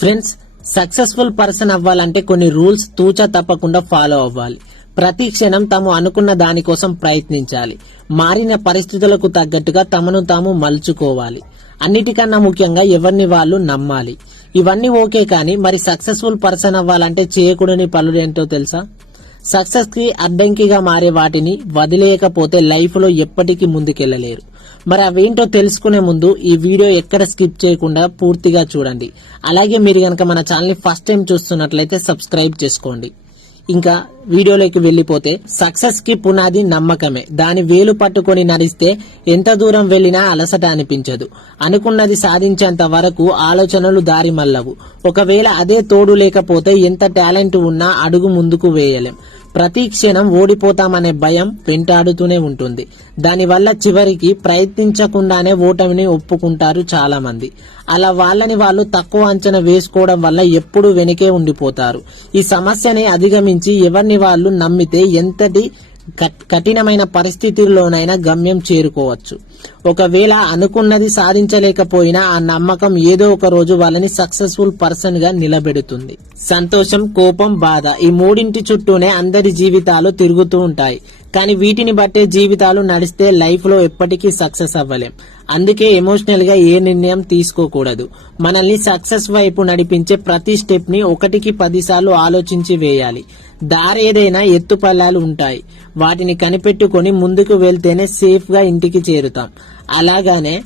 Friends, successful person అవ్వాలంటే కొన్ని rules తూచా తప్పకుండా ఫాలో అవ్వాలి. ప్రతి క్షణం తాము అనుకున్న దానికోసం ప్రయత్నించాలి. మారిన పరిస్థితులకు తగ్గట్టుగా తమను తాము మలుచుకోవాలి. అన్నిటికన్నా ముఖ్యంగా ఎవరిని వాళ్ళు నమ్మాలి. ఇవన్నీ ఓకే, కానీ మరి సక్సెస్ఫుల్ పర్సన్ అవ్వాలంటే చేయకూడని పనులేంటో తెలుసా? సక్సెస్ కి అడ్డంకిగా మారే వాటిని వదిలేయకపోతే లైఫ్ లో ఎప్పటికీ ముందుకెళ్లలేరు. మరి అవేంటో తెలుసుకునే ముందు ఈ వీడియో ఎక్కడ స్కిప్ చేయకుండా పూర్తిగా చూడండి. అలాగే మీరు గనక మన ఛానల్ ని ఫస్ట్ టైం చూస్తున్నట్లయితే సబ్స్క్రైబ్ చేసుకోండి. ఇంకా వీడియోలోకి వెళ్లిపోతే, సక్సెస్ కి పునాది నమ్మకమే. దాని వేలు పట్టుకొని నడిస్తే ఎంత దూరం వెళ్లినా అలసట అనిపించదు. అనుకున్నది సాధించేంత వరకు ఆలోచనలు దారి మల్లవు. ఒకవేళ అదే తోడు లేకపోతే ఎంత టాలెంట్ ఉన్నా అడుగు ముందుకు వేయలేం. ప్రతి క్షణం ఓడిపోతామనే భయం వెంటాడుతూనే ఉంటుంది. దానివల్ల చివరికి ప్రయత్నించకుండానే ఓటమిని ఒప్పుకుంటారు చాలా మంది. అలా వాళ్ళని వాళ్ళు తక్కువ అంచనా వేసుకోవడం వల్ల ఎప్పుడూ వెనకే ఉండిపోతారు. ఈ సమస్యని అధిగమించి ఎవరిని వాళ్ళు నమ్మితే ఎంతటి కఠినమైన పరిస్థితుల్లోనైనా గమ్యం చేరుకోవచ్చు. ఒకవేళ అనుకున్నది సాధించలేకపోయినా ఆ నమ్మకం ఏదో ఒక రోజు వాళ్ళని సక్సెస్ఫుల్ పర్సన్ గా నిలబెడుతుంది. సంతోషం, కోపం, బాధ, ఈ మూడింటి చుట్టూనే అందరి జీవితాలు తిరుగుతూ ఉంటాయి. కానీ వీటిని బట్టే జీవితాలు నడిస్తే లైఫ్ లో ఎప్పటికీ సక్సెస్ అవ్వలేం. అందుకే ఎమోషనల్ గా ఏ నిర్ణయం తీసుకోకూడదు. మనల్ని సక్సెస్ వైపు నడిపించే ప్రతి స్టెప్ ని 1కి 10 సార్లు ఆలోచించి వేయాలి. దారి ఏదైనా ఎత్తుపల్లాలు ఉంటాయి. వాటిని కనిపెట్టుకుని ముందుకు వెళ్తేనే సేఫ్ గా ఇంటికి చేరుతాం. అలాగానే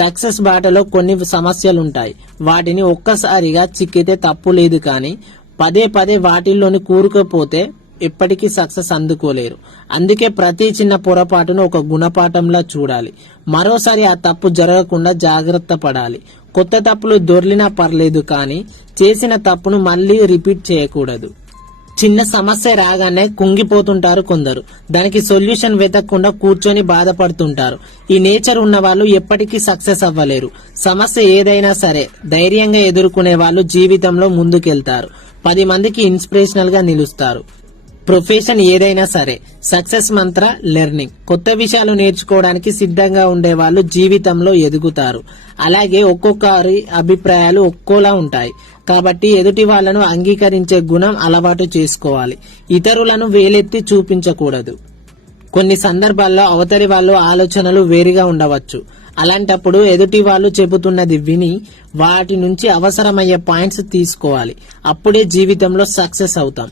సక్సెస్ బాటలో కొన్ని సమస్యలుంటాయి. వాటిని ఒక్కసారిగా చిక్కితే తప్పు లేదు, కానీ పదే పదే వాటిల్లోని కూరుకుపోతే ఎప్పటికీ సక్సెస్ అందుకోలేరు. అందుకే ప్రతి చిన్న పొరపాటును ఒక గుణపాఠంలా చూడాలి. మరోసారి ఆ తప్పు జరగకుండా జాగ్రత్త పడాలి. కొత్త తప్పులు దొర్లినా పర్లేదు, కానీ చేసిన తప్పును మళ్ళీ రిపీట్ చేయకూడదు. చిన్న సమస్య రాగానే కుంగిపోతుంటారు కొందరు. దానికి సొల్యూషన్ వెతకకుండా కూర్చొని బాధపడుతుంటారు. ఈ నేచర్ ఉన్న వాళ్ళు ఎప్పటికీ సక్సెస్ అవ్వలేరు. సమస్య ఏదైనా సరే ధైర్యంగా ఎదుర్కొనే వాళ్ళు జీవితంలో ముందుకెళ్తారు. 10 మందికి ఇన్స్పిరేషనల్ గా నిలుస్తారు. ప్రొఫెషన్ ఏదైనా సరే సక్సెస్ మంత్ర లెర్నింగ్. కొత్త విషయాలు నేర్చుకోవడానికి సిద్ధంగా ఉండే వాళ్ళు జీవితంలో ఎదుగుతారు. అలాగే ఒక్కొక్కరి అభిప్రాయాలు ఒక్కోలా ఉంటాయి. కాబట్టి ఎదుటి వాళ్లను అంగీకరించే గుణం అలవాటు చేసుకోవాలి. ఇతరులను వేలెత్తి చూపించకూడదు. కొన్ని సందర్భాల్లో అవతలి వాళ్ళు ఆలోచనలు వేరుగా ఉండవచ్చు. అలాంటప్పుడు ఎదుటి వాళ్ళు చెబుతున్నది విని వాటి నుంచి అవసరమయ్యే పాయింట్స్ తీసుకోవాలి. అప్పుడే జీవితంలో సక్సెస్ అవుతాం.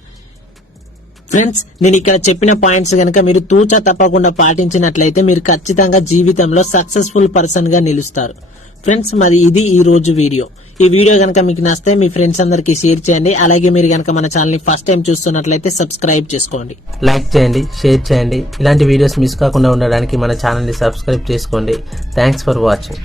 ఫ్రెండ్స్, నేను ఇక్కడ చెప్పిన పాయింట్స్ గనక మీరు తూచా తప్పకుండా పాటించినట్లయితే మీరు ఖచ్చితంగా జీవితంలో సక్సెస్ఫుల్ పర్సన్ గా నిలుస్తారు. ఫ్రెండ్స్, మరి ఇది ఈ రోజు వీడియో. ఈ వీడియో గనక మీకు నచ్చితే మీ ఫ్రెండ్స్ అందరికి షేర్ చేయండి. అలాగే మీరు గనక మన ఛానల్ ని ఫస్ట్ టైం చూస్తున్నట్లయితే సబ్స్క్రైబ్ చేసుకోండి. లైక్ చేయండి, షేర్ చేయండి. ఇలాంటి వీడియోస్ మిస్ కాకుండా ఉండడానికి మన ఛానల్ ని సబ్స్క్రైబ్ చేసుకోండి. Thanks for watching.